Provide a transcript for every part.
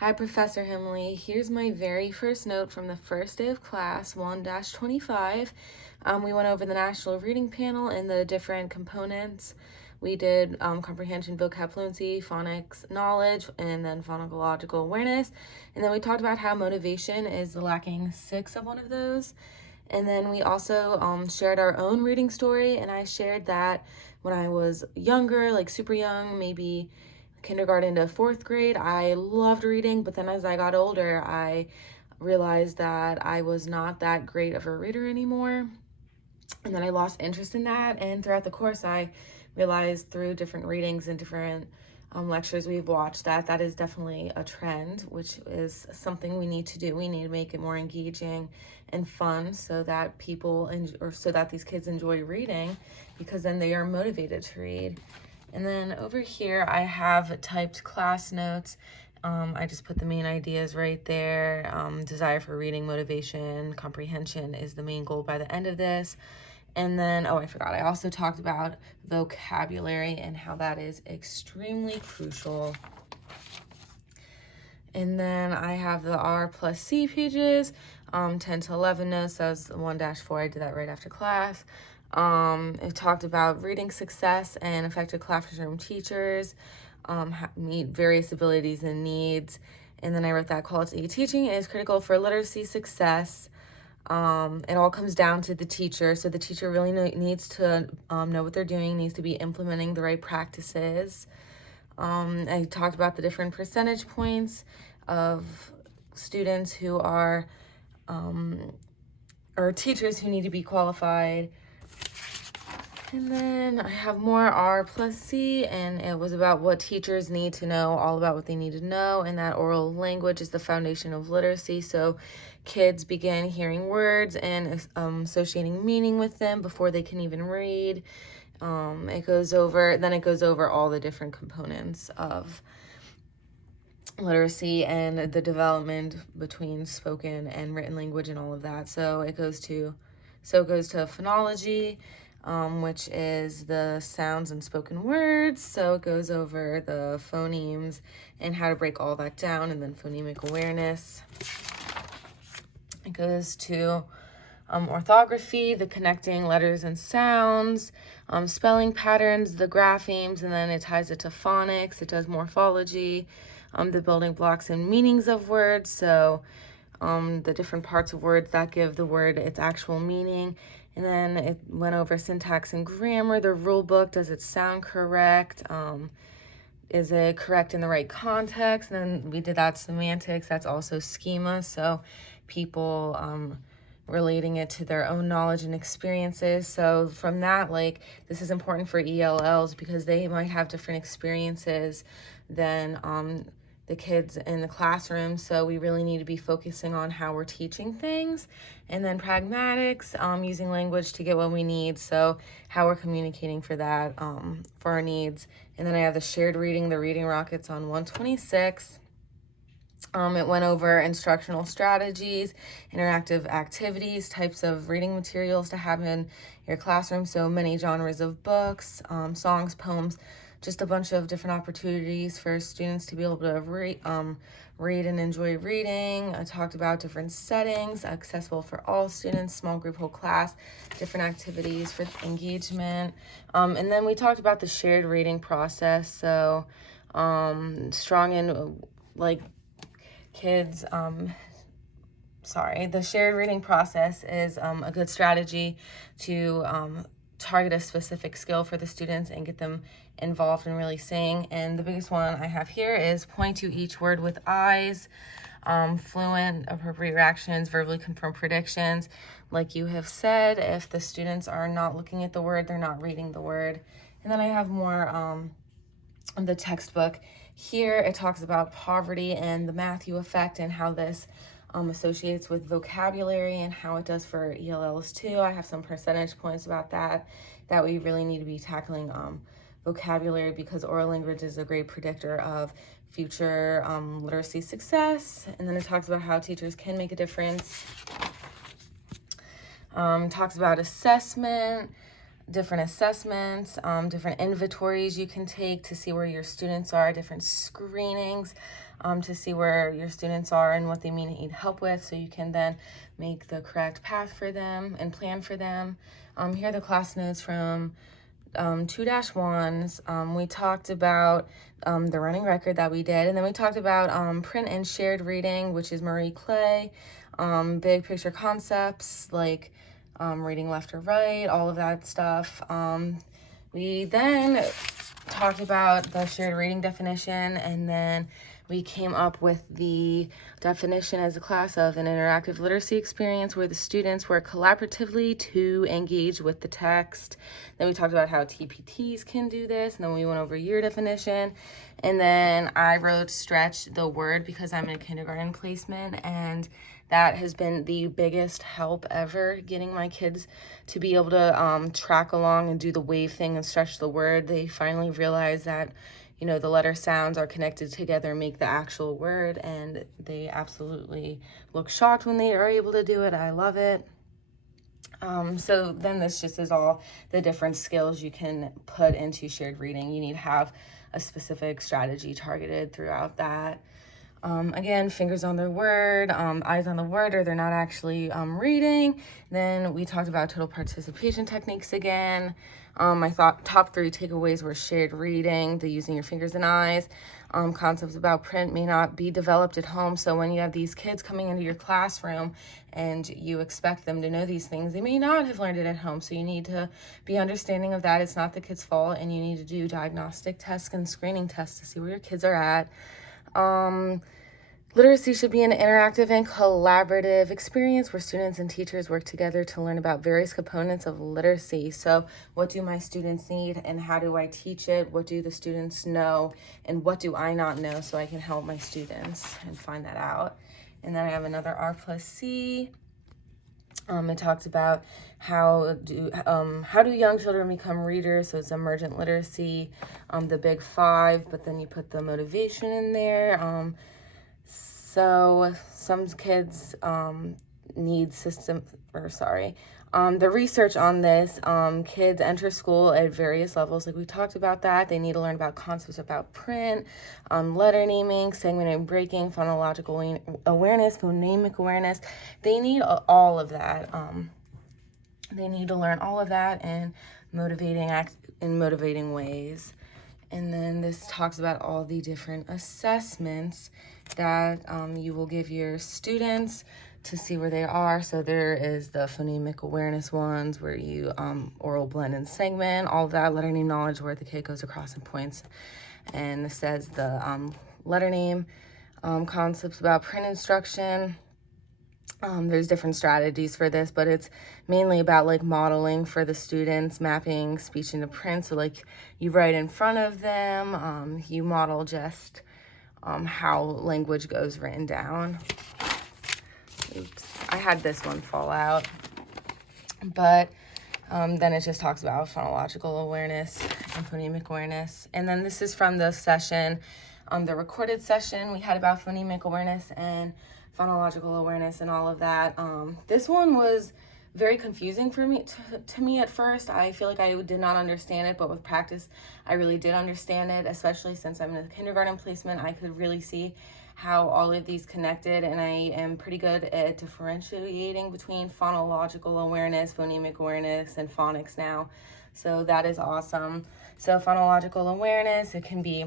Hi, Professor Himmele. Here's my very first note from the first day of class, 1-25. We went over the National Reading Panel and the different components. We did comprehension, vocab fluency, phonics knowledge, and then phonological awareness. And then we talked about how motivation is lacking 6 of one of those. And then we also shared our own reading story, and I shared that when I was younger, like super young, maybe kindergarten to 4th grade, I loved reading, but then as I got older, I realized that I was not that great of a reader anymore. And then I lost interest in that, and throughout the course, I realized through different readings and different lectures we've watched that that is definitely a trend, which is something we need to do. We need to make it more engaging and fun so that so that these kids enjoy reading, because then they are motivated to read. And then over here, I have typed class notes. I just put the main ideas right there. Desire for reading, motivation, comprehension is the main goal by the end of this. And then, I forgot, I also talked about vocabulary and how that is extremely crucial. And then I have the R plus C pages, 10 to 11 notes. That was 1-4. I did that right after class. It talked about reading success and effective classroom teachers, meet various abilities and needs. And then I wrote that quality teaching is critical for literacy success. It all comes down to the teacher. So the teacher really needs to know what they're doing, needs to be implementing the right practices. I talked about the different percentage points of students who are, or teachers who need to be qualified. And then I have more R plus C, and it was about what teachers need to know, all about what they need to know, and that oral language is the foundation of literacy. So kids begin hearing words and associating meaning with them before they can even read. It goes over all the different components of literacy and the development between spoken and written language and all of that. So it goes to phonology, which is the sounds and spoken words. So it goes over the phonemes and how to break all that down, and then phonemic awareness. It goes to orthography, the connecting letters and sounds, spelling patterns, the graphemes, and then it ties it to phonics. It does morphology, the building blocks and meanings of words. So the different parts of words that give the word its actual meaning. And then it went over syntax and grammar, the rule book, does it sound correct? Is it correct in the right context? And then we did that semantics, that's also schema. So people relating it to their own knowledge and experiences. So from that, this is important for ELLs because they might have different experiences than the kids in the classroom. So we really need to be focusing on how we're teaching things. And then pragmatics, using language to get what we need. So how we're communicating for that, for our needs. And then I have the shared reading, the reading rockets on 126. It went over instructional strategies, interactive activities, types of reading materials to have in your classroom. So many genres of books, songs, poems, just a bunch of different opportunities for students to be able to read and enjoy reading. I talked about different settings, accessible for all students, small group, whole class, different activities for engagement. And then we talked about the shared reading process. So strong in kids, the shared reading process is a good strategy to target a specific skill for the students and get them involved in really saying. And the biggest one I have here is point to each word with eyes, fluent, appropriate reactions, verbally confirm predictions. Like you have said, if the students are not looking at the word, they're not reading the word. And then I have more the textbook. Here it talks about poverty and the Matthew effect and how this associates with vocabulary and how it does for ELLs too. I have some percentage points about that we really need to be tackling vocabulary, because oral language is a great predictor of future literacy success. And then it talks about how teachers can make a difference. Talks about assessment, different assessments, different inventories you can take to see where your students are, different screenings, to see where your students are and what they need help with, so you can then make the correct path for them and plan for them. Here are the class notes from 2-1s. We talked about the running record that we did, and then we talked about print and shared reading, which is Marie Clay, big picture concepts like reading left or right, all of that stuff. We then talked about the shared reading definition, and then we came up with the definition as a class of an interactive literacy experience where the students work collaboratively to engage with the text. Then we talked about how TPTs can do this, and then we went over your definition. And then I wrote stretch the word because I'm in a kindergarten placement, and that has been the biggest help ever, getting my kids to be able to track along and do the wave thing and stretch the word. They finally realize that, you know, the letter sounds are connected together and make the actual word, and they absolutely look shocked when they are able to do it. I love it. So then this just is all the different skills you can put into shared reading. You need to have a specific strategy targeted throughout that. Again, fingers on the word, eyes on the word, or they're not actually reading. Then we talked about total participation techniques again. I thought top 3 takeaways were shared reading, the using your fingers and eyes. Concepts about print may not be developed at home. So when you have these kids coming into your classroom and you expect them to know these things, they may not have learned it at home. So you need to be understanding of that. It's not the kid's fault, and you need to do diagnostic tests and screening tests to see where your kids are at. Literacy should be an interactive and collaborative experience where students and teachers work together to learn about various components of literacy. So what do my students need, and how do I teach it? What do the students know, and what do I not know, so I can help my students and find that out. And then I have another R+C. It talks about how do young children become readers. So it's emergent literacy, the big 5, but then you put the motivation in there. So some kids need the research on this, kids enter school at various levels, like we talked about that. They need to learn about concepts about print, letter naming, segment and breaking, phonological awareness, phonemic awareness. They need all of that. They need to learn all of that in motivating ways. And then this talks about all the different assessments that you will give your students to see where they are. So there is the phonemic awareness ones where you oral blend and segment, all of that, letter name knowledge where the kid goes across and points and says the letter name, concepts about print instruction. There's different strategies for this, but it's mainly about like modeling for the students, mapping speech into print. So like you write in front of them, you model just how language goes written down. Oops, I had this one fall out. But then it just talks about phonological awareness and phonemic awareness. And then this is from the session, the recorded session we had about phonemic awareness and phonological awareness and all of that. This one was very confusing for me to me at first. I feel like I did not understand it, but with practice, I really did understand it, especially since I'm in a kindergarten placement. I could really see how all of these connected, and I am pretty good at differentiating between phonological awareness, phonemic awareness, and phonics now. So that is awesome. So phonological awareness, it can be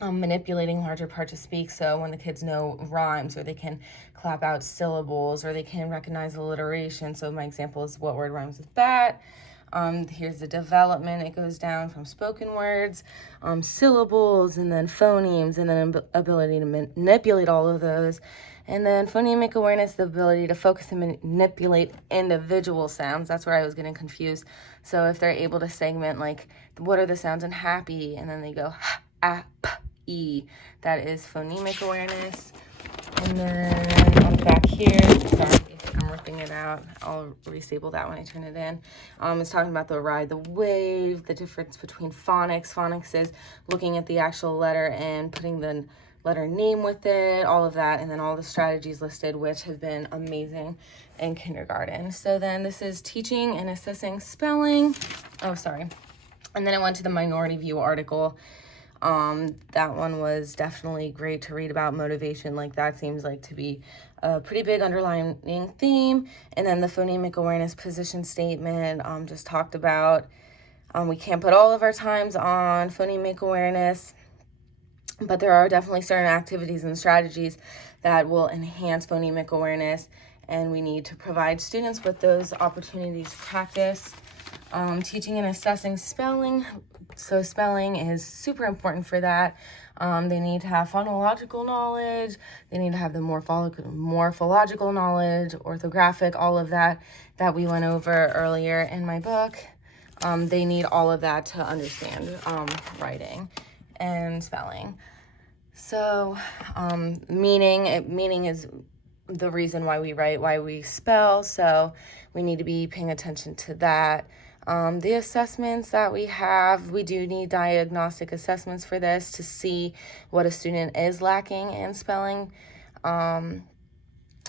manipulating larger parts of speak, so when the kids know rhymes, or they can clap out syllables, or they can recognize alliteration. So my example is what word rhymes with bat. Here's the development. It goes down from spoken words, syllables, and then phonemes, and then ability to manipulate all of those. And then phonemic awareness, the ability to focus and manipulate individual sounds. That's where I was getting confused. So if they're able to segment, like, what are the sounds in happy, and then they go ha, ah, p, e, that is phonemic awareness. And then on the back here, sorry, I'm ripping it out. I'll restable that when I turn it in. It's talking about the ride the wave, the difference between phonics. Phonics is looking at the actual letter and putting the letter name with it, all of that, and then all the strategies listed, which have been amazing in kindergarten. So then this is teaching and assessing spelling. Oh, sorry. And then I went to the Minority View article. That one was definitely great to read about motivation. Like that seems like to be a pretty big underlying theme. And then the phonemic awareness position statement just talked about we can't put all of our times on phonemic awareness, but there are definitely certain activities and strategies that will enhance phonemic awareness, and we need to provide students with those opportunities to practice. Teaching and assessing spelling. So spelling is super important for that. They need to have phonological knowledge. They need to have the morphological knowledge, orthographic, all of that we went over earlier in my book. They need all of that to understand writing and spelling. So meaning is the reason why we write, why we spell. So we need to be paying attention to that. The assessments that we have, we do need diagnostic assessments for this to see what a student is lacking in spelling. And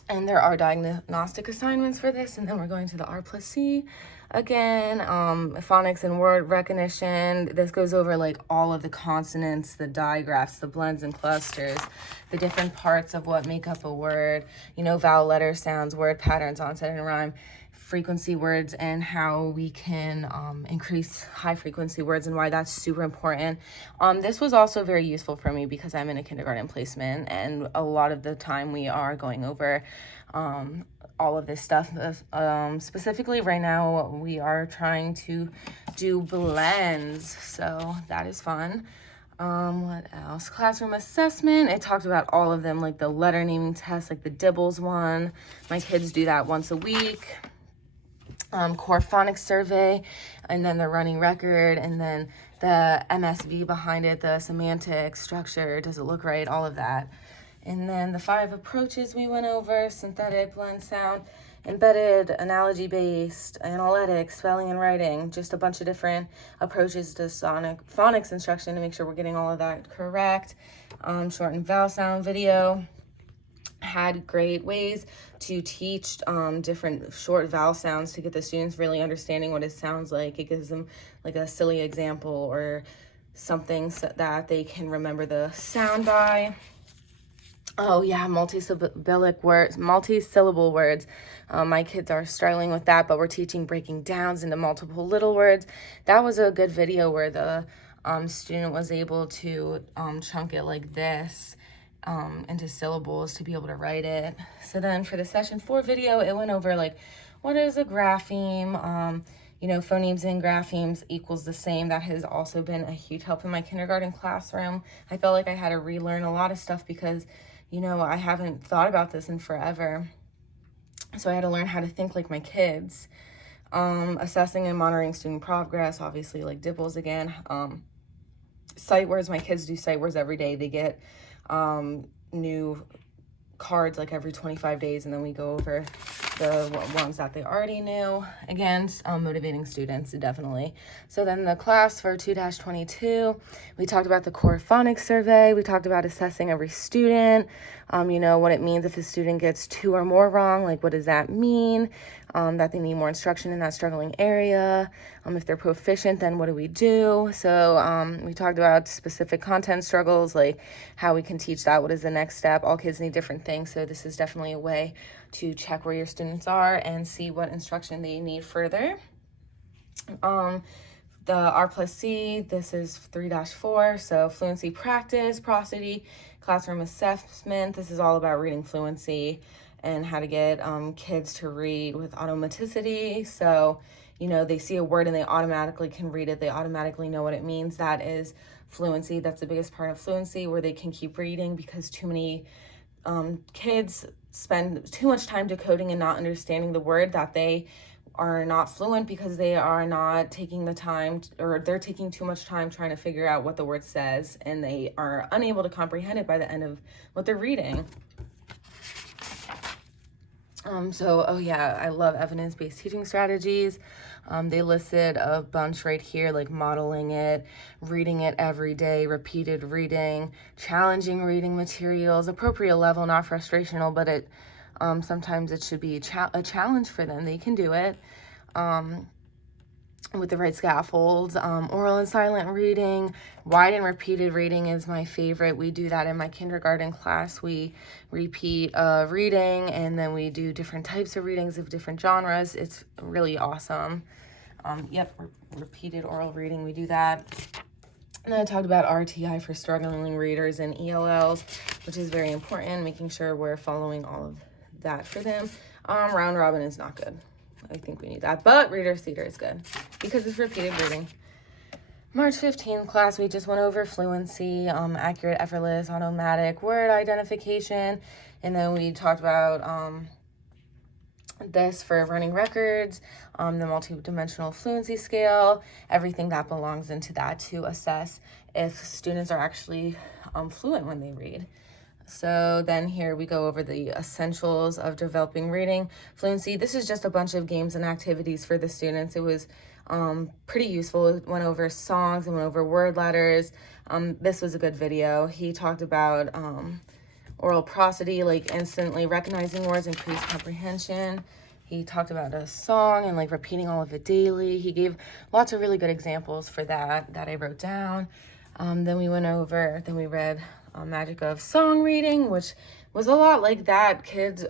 there are diagnostic assignments for this. And then we're going to the R+C again, phonics and word recognition. This goes over like all of the consonants, the digraphs, the blends and clusters, the different parts of what make up a word, vowel, letter, sounds, word patterns, onset and rhyme, frequency words, and how we can increase high frequency words and why that's super important. This was also very useful for me because I'm in a kindergarten placement, and a lot of the time we are going over all of this stuff. Specifically right now we are trying to do blends, so that is fun. What else? Classroom assessment. It talked about all of them, like the letter naming test, like the Dibbles one. My kids do that once a week. Core phonics survey, and then the running record, and then the MSV behind it, the semantic structure, does it look right, all of that. And then the 5 approaches we went over: synthetic, blend, sound, embedded, analogy-based, analytic, spelling and writing, just a bunch of different approaches to phonics instruction to make sure we're getting all of that correct. Shortened vowel sound video had great ways to teach different short vowel sounds to get the students really understanding what it sounds like. It gives them like a silly example or something so that they can remember the sound by. Oh yeah, multisyllable words. My kids are struggling with that, but we're teaching breaking downs into multiple little words. That was a good video where the student was able to chunk it like this into syllables to be able to write it. So then for the session 4 video, it went over like, what is a grapheme? Phonemes and graphemes equals the same. That has also been a huge help in my kindergarten classroom. I felt like I had to relearn a lot of stuff because, I haven't thought about this in forever. So I had to learn how to think like my kids. Assessing and monitoring student progress, obviously like Dibbles again. Sight words, my kids do sight words every day. They get new cards like every 25 days, and then we go over the ones that they already knew. Again, motivating students, definitely. So then the class for 2-22, we talked about the core phonics survey. We talked about assessing every student, what it means if a student gets 2 or more wrong, like what does that mean, that they need more instruction in that struggling area. If they're proficient, then what do we do? So we talked about specific content struggles, like how we can teach that, what is the next step. All kids need different things, so this is definitely a way to check where your students are and see what instruction they need further. The R+C, this is 3-4, so fluency practice, prosody, classroom assessment. This is all about reading fluency and how to get kids to read with automaticity. So, they see a word and they automatically can read it. They automatically know what it means. That is fluency. That's the biggest part of fluency, where they can keep reading, because too many kids spend too much time decoding and not understanding the word, that they are not fluent because they are not taking the time, or they're taking too much time trying to figure out what the word says, and they are unable to comprehend it by the end of what they're reading. I love evidence-based teaching strategies. They listed a bunch right here, like modeling it, reading it every day, repeated reading, challenging reading materials, appropriate level, not frustrational, but it sometimes it should be a challenge for them. They can do it. with the right scaffolds. Oral and silent reading, wide and repeated reading is my favorite. We do that in my kindergarten class. We repeat reading, and then we do different types of readings of different genres. It's really awesome. Repeated oral reading, we do that. And then I talked about RTI for struggling readers and ELLs, which is very important, making sure we're following all of that for them. Round robin is not good. I think we need that, but reader's theater is good because it's repeated reading. March 15th class, we just went over fluency, accurate, effortless, automatic word identification, and then we talked about this for running records, the multidimensional fluency scale, everything that belongs into that to assess if students are actually fluent when they read. So then here we go over the essentials of developing reading fluency. This is just a bunch of games and activities for the students. It was pretty useful. It went over songs and went over word letters. This was a good video. He talked about oral prosody, like instantly recognizing words, increased comprehension. He talked about a song and like repeating all of it daily. He gave lots of really good examples for that I wrote down. Then we read Magic of Song Reading, which was a lot like that. Kids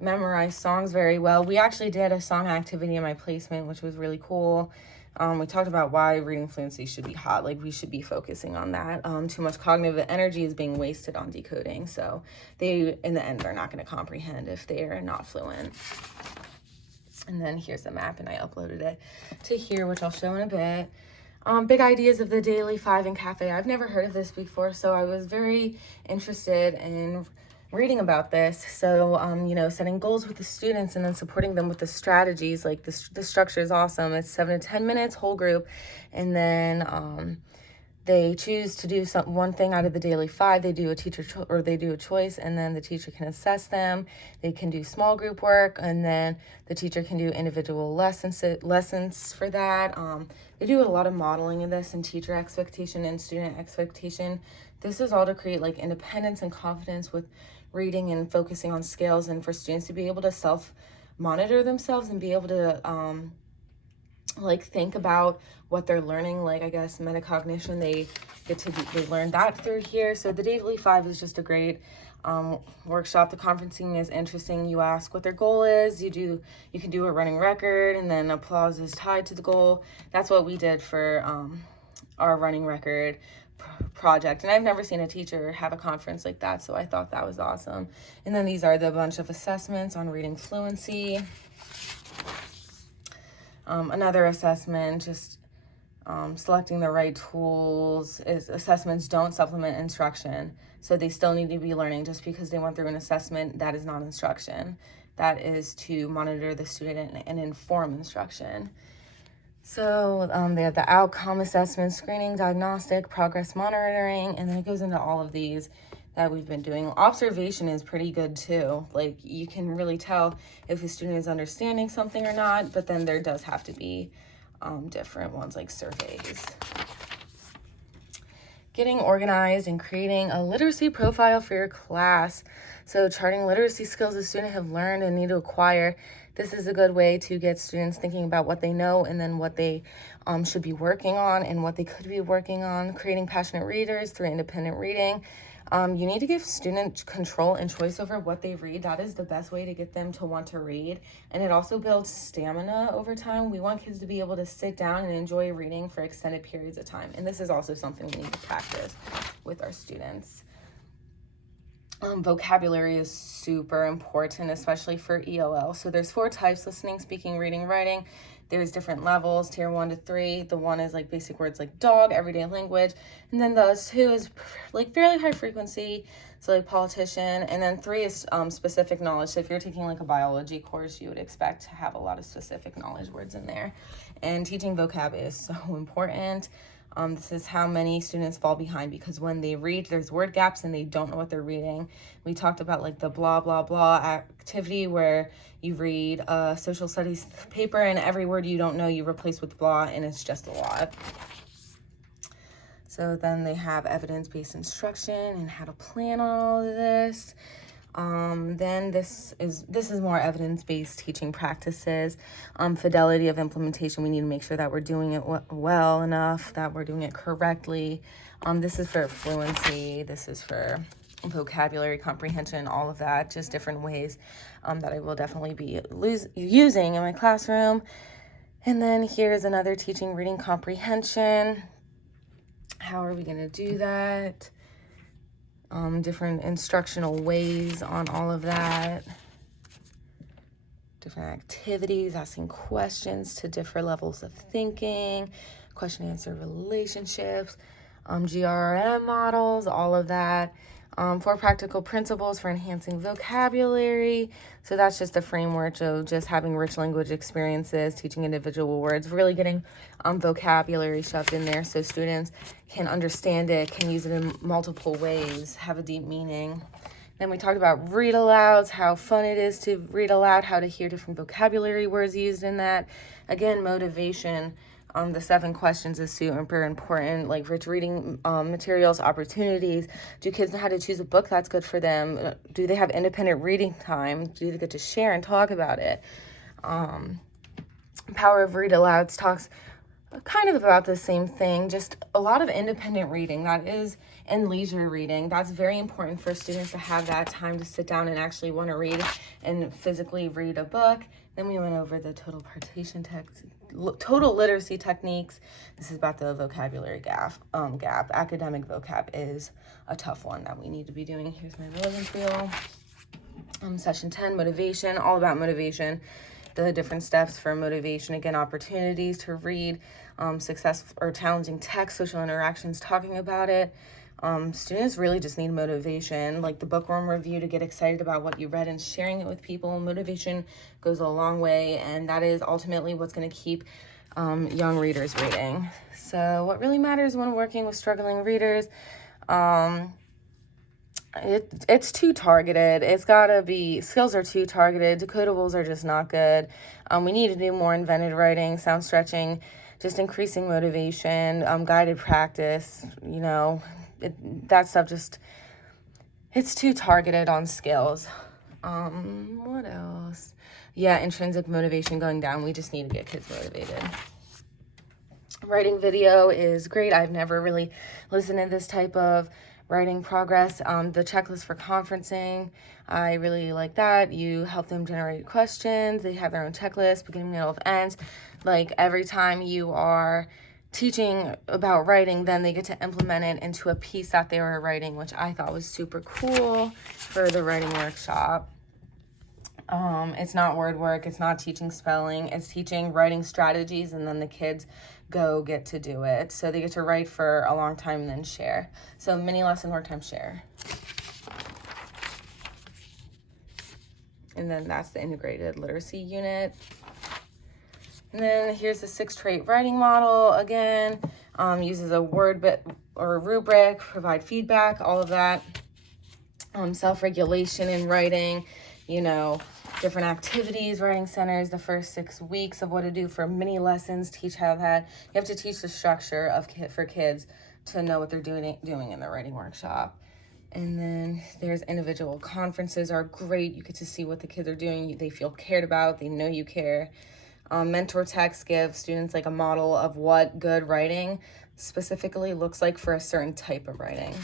memorize songs very well. We actually did a song activity in my placement, which was really cool. We talked about why reading fluency should be hot. Like, we should be focusing on that. Too much cognitive energy is being wasted on decoding. So they, in the end, they're not going to comprehend if they are not fluent. And then here's the map, and I uploaded it to here, which I'll show in a bit. Big ideas of the Daily 5 and Cafe. I've never heard of this before, so I was very interested in reading about this. So, setting goals with the students and then supporting them with the strategies. Like, the structure is awesome. It's 7 to 10 minutes, whole group. And then they choose to do one thing out of the Daily 5. They do a choice, and then the teacher can assess them. They can do small group work, and then the teacher can do individual lessons for that. They do a lot of modeling in this, and teacher expectation and student expectation. This is all to create like independence and confidence with reading and focusing on scales, and for students to be able to self-monitor themselves and be able to think about what they're learning. Like, I guess metacognition, they learn that through here. So the Daily 5 is just a great workshop. The conferencing is interesting. You ask what their goal is. You can do a running record, and then applause is tied to the goal. That's what we did for our running record project, and I've never seen a teacher have a conference like that, so I thought that was awesome. And then these are the bunch of assessments on reading fluency. Another assessment, just selecting the right tools. Is assessments don't supplement instruction, so they still need to be learning. Just because they went through an assessment, that is not instruction. That is to monitor the student and inform instruction. So they have the outcome assessment, screening, diagnostic, progress monitoring, and then it goes into all of these that we've been doing. Observation is pretty good too. Like, you can really tell if a student is understanding something or not, but then there does have to be different ones like surveys. Getting organized and creating a literacy profile for your class. So charting literacy skills a student have learned and need to acquire. This is a good way to get students thinking about what they know and then what they should be working on and what they could be working on. Creating passionate readers through independent reading. You need to give students control and choice over what they read. That is the best way to get them to want to read. And it also builds stamina over time. We want kids to be able to sit down and enjoy reading for extended periods of time. And this is also something we need to practice with our students. Vocabulary is super important, especially for ELL. So there's 4 types: listening, speaking, reading, writing. There's different levels, tier 1 to 3. The 1 is like basic words like dog, everyday language. And then the 2 is like fairly high frequency, so like politician. And then 3 is specific knowledge. So if you're taking like a biology course, you would expect to have a lot of specific knowledge words in there. And teaching vocab is so important. This is how many students fall behind, because when they read, there's word gaps and they don't know what they're reading. We talked about like the blah, blah, blah activity, where you read a social studies paper and every word you don't know you replace with blah, and it's just a lot. So then they have evidence-based instruction and how to plan on all of this. Then this is more evidence-based teaching practices. Fidelity of implementation, we need to make sure that we're doing it well enough, that we're doing it correctly. This is for fluency, this is for vocabulary comprehension, all of that, just different ways that I will definitely be using in my classroom. And then here's another teaching reading comprehension. How are we going to do that? Different instructional ways on all of that. Different activities, asking questions to different levels of thinking, question answer relationships, GRM models, all of that. 4 practical principles for enhancing vocabulary. So that's just a framework of just having rich language experiences, teaching individual words, really getting vocabulary shoved in there so students can understand it, can use it in multiple ways, have a deep meaning. Then we talked about read alouds, how fun it is to read aloud, how to hear different vocabulary words used in that. Again, motivation. The 7 questions is super important, like rich reading materials, opportunities. Do kids know how to choose a book that's good for them? Do they have independent reading time? Do they get to share and talk about it? Power of Read Alouds talks kind of about the same thing, just a lot of independent reading, that is, and leisure reading. That's very important for students to have that time to sit down and actually want to read and physically read a book. Then we went over the total literacy techniques. This is about the vocabulary gap. Academic vocab is a tough one that we need to be doing. Here's my relevance wheel. Session 10, motivation, all about motivation. The different steps for motivation, again, opportunities to read, success or challenging text, social interactions, talking about it. Students really just need motivation, like the bookworm review, to get excited about what you read and sharing it with people. Motivation goes a long way, and that is ultimately what's going to keep young readers reading. So what really matters when working with struggling readers, it's too targeted. It's gotta be, skills are too targeted. Decodables are just not good. We need to do more invented writing, sound stretching, just increasing motivation, guided practice, that stuff just, it's too targeted on skills. What else? Yeah, intrinsic motivation going down. We just need to get kids motivated. Writing video is great. I've never really listened to this type of writing progress. The checklist for conferencing, I really like that. You help them generate questions. They have their own checklist, beginning, middle, ends. Like every time you are teaching about writing, then they get to implement it into a piece that they were writing, which I thought was super cool for the writing workshop. It's not word work, it's not teaching spelling, it's teaching writing strategies, and then the kids get to do it. So they get to write for a long time and then share. So mini lesson, work time, share. And then that's the integrated literacy unit. And then here's the 6-trait writing model. Again, uses a word bit or a rubric, provide feedback, all of that. Self-regulation in writing, different activities, writing centers, the first 6 weeks of what to do for mini lessons, teach how that. You have to teach the structure for kids to know what they're doing in the writing workshop. And then there's individual conferences are great. You get to see what the kids are doing. They feel cared about. They know you care. Mentor text gives students like a model of what good writing specifically looks like for a certain type of writing.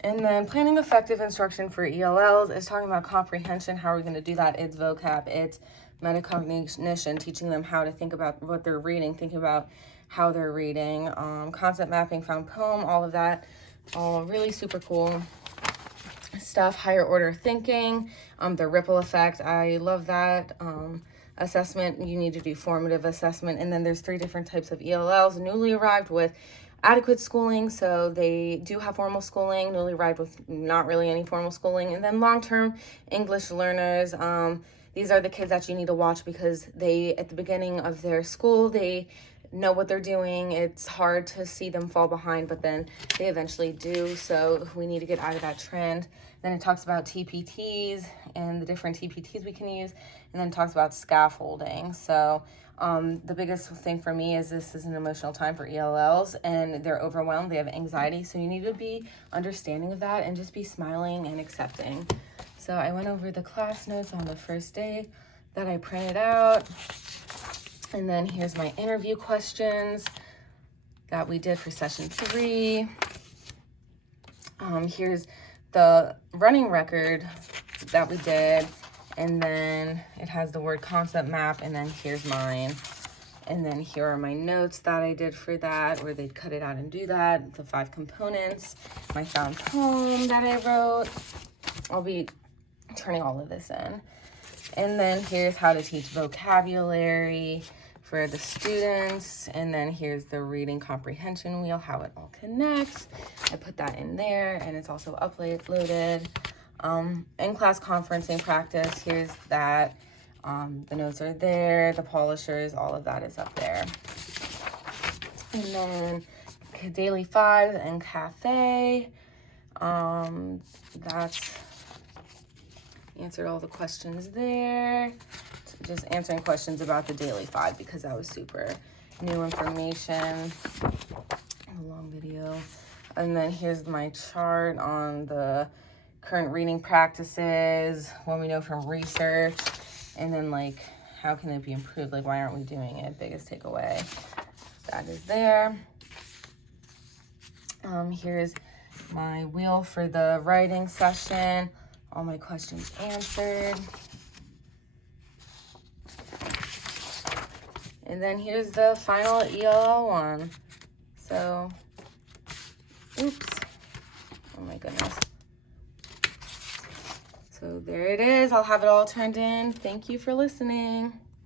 And then planning effective instruction for ELLs is talking about comprehension. How are we going to do that? It's vocab, it's metacognition, teaching them how to think about what they're reading, thinking about how they're reading, concept mapping, found poem, all of that, all really super cool stuff. Higher order thinking, the ripple effect, I love that. Assessment, you need to do formative assessment. And then there's 3 different types of ELLs. Newly arrived with adequate schooling, so they do have formal schooling. Newly arrived with not really any formal schooling. And then long-term English learners, these are the kids that you need to watch because they, at the beginning of their school, they know what they're doing. It's hard to see them fall behind, but then they eventually do. So we need to get out of that trend. Then it talks about TPTs and the different TPTs we can use. And then it talks about scaffolding. So the biggest thing for me is this is an emotional time for ELLs, and they're overwhelmed. They have anxiety. So you need to be understanding of that and just be smiling and accepting. So I went over the class notes on the first day that I printed out. And then here's my interview questions that we did for session 3. Here's the running record that we did. And then it has the word concept map, and then here's mine. And then here are my notes that I did for that, where they'd cut it out and do that. The 5 components, my found poem that I wrote. I'll be turning all of this in. And then here's how to teach vocabulary for the students. And then here's the reading comprehension wheel, how it all connects. I put that in there, and it's also uploaded. In-class conferencing practice, here's that. The notes are there, the polishers, all of that is up there. And then daily 5 and cafe. That's answered all the questions there. Just answering questions about the daily 5 because that was super new information. A long video. And then here's my chart on the current reading practices, what we know from research, and then like how can it be improved, like why aren't we doing it, biggest takeaway. That is there. Here's my wheel for the writing session, all my questions answered. And then here's the final ELL one. So, oops, oh my goodness. So there it is. I'll have it all turned in. Thank you for listening.